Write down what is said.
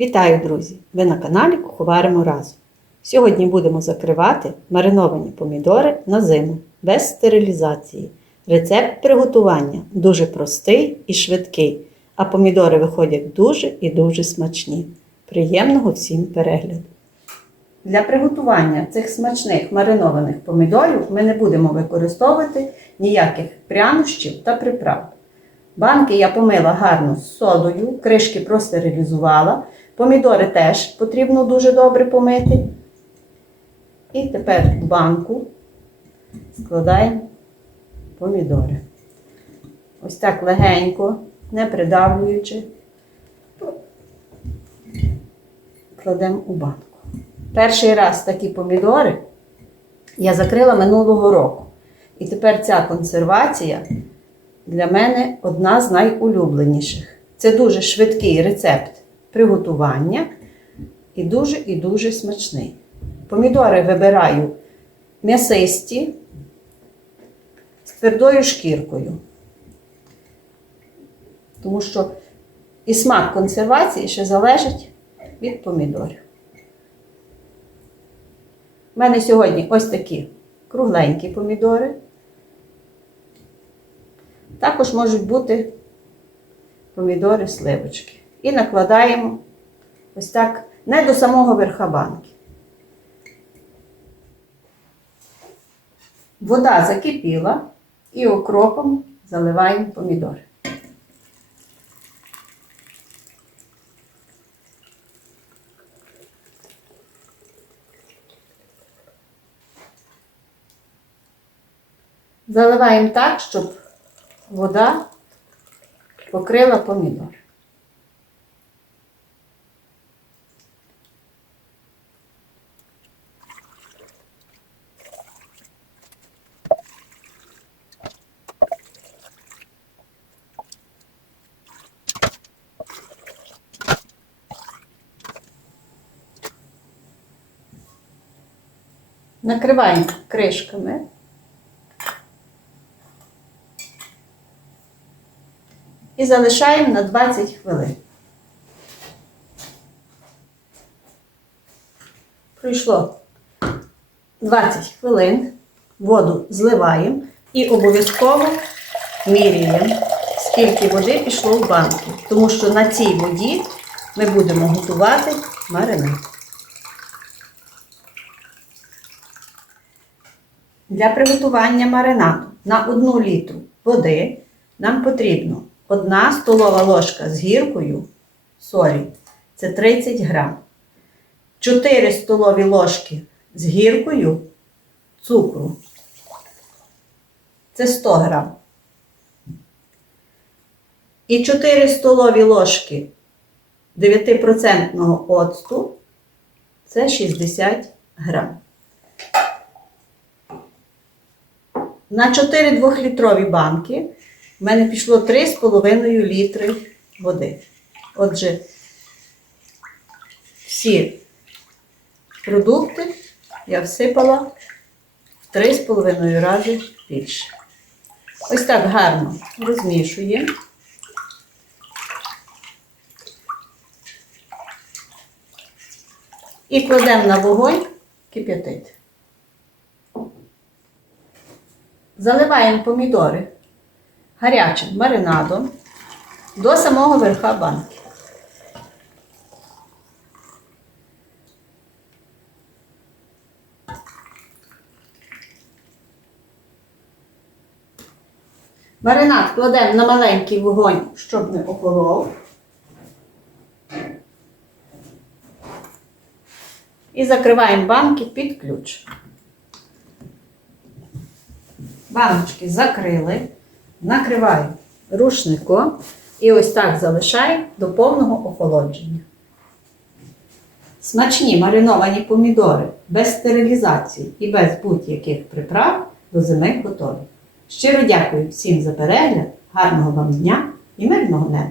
Вітаю, друзі! Ви на каналі Куховаримо разом. Сьогодні будемо закривати мариновані помідори на зиму без стерилізації. Рецепт приготування дуже простий і швидкий, а помідори виходять дуже і дуже смачні. Приємного всім перегляду! Для приготування цих смачних маринованих помідорів ми не будемо використовувати ніяких прянощів та приправ. Банки я помила гарно з содою, кришки простерилізувала. Помідори теж потрібно дуже добре помити. І тепер в банку складаємо помідори. Ось так легенько, не придавлюючи, кладемо у банку. Перший раз такі помідори я закрила минулого року. І тепер ця консервація для мене одна з найулюбленіших. Це дуже швидкий рецепт приготування і дуже і дуже смачний. Помідори вибираю м'ясисті з твердою шкіркою. Тому що і смак консервації ще залежить від помідорів. У мене сьогодні ось такі кругленькі помідори. Також можуть бути помідори сливочки. І накладаємо ось так не до самого верха банки. Вода закипіла і окропом заливаємо помідори. Заливаємо так, щоб вода покрила помідор. Накриваємо кришками. і залишаємо на 20 хвилин. Пройшло 20 хвилин, воду зливаємо і обов'язково міряємо, скільки води пішло в банку, тому що на цій воді ми будемо готувати маринад. Для приготування маринаду на 1 літру води нам потрібно 1 столова ложка з гіркою солі це 30 грам. 4 столові ложки з гіркою цукру це 100 грам. І 4 столові ложки 9% оцту це 60 грам. На 4 2-літрові банки в мене пішло 3,5 літри води. Отже, всі продукти я всипала в 3,5 рази більше. Ось так гарно розмішуємо. І кладемо на вогонь кип'ятити. Заливаємо помідори гарячим маринадом до самого верха банки. Маринад кладемо на маленький вогонь, щоб не охолов. І закриваємо банки під ключ. Баночки закрили, накриваю рушником і ось так залишаю до повного охолодження. Смачні мариновані помідори без стерилізації і без будь-яких приправ до зими готові. Щиро дякую всім за перегляд, гарного вам дня і мирного неба!